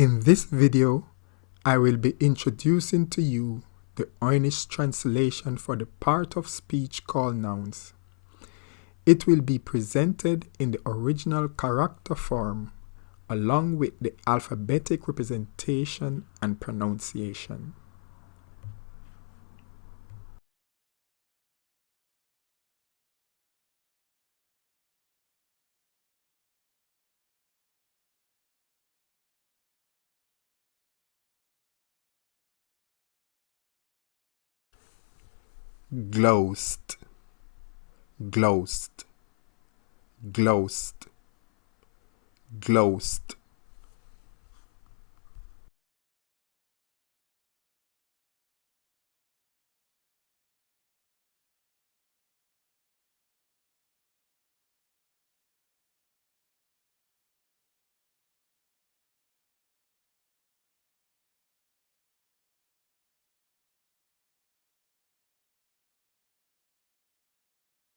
In this video, I will be introducing to you the Oy'Nissh translation for the part of speech called nouns. It will be presented in the original character form along with the alphabetic representation and pronunciation. Gloused, gloused, gloused, gloused.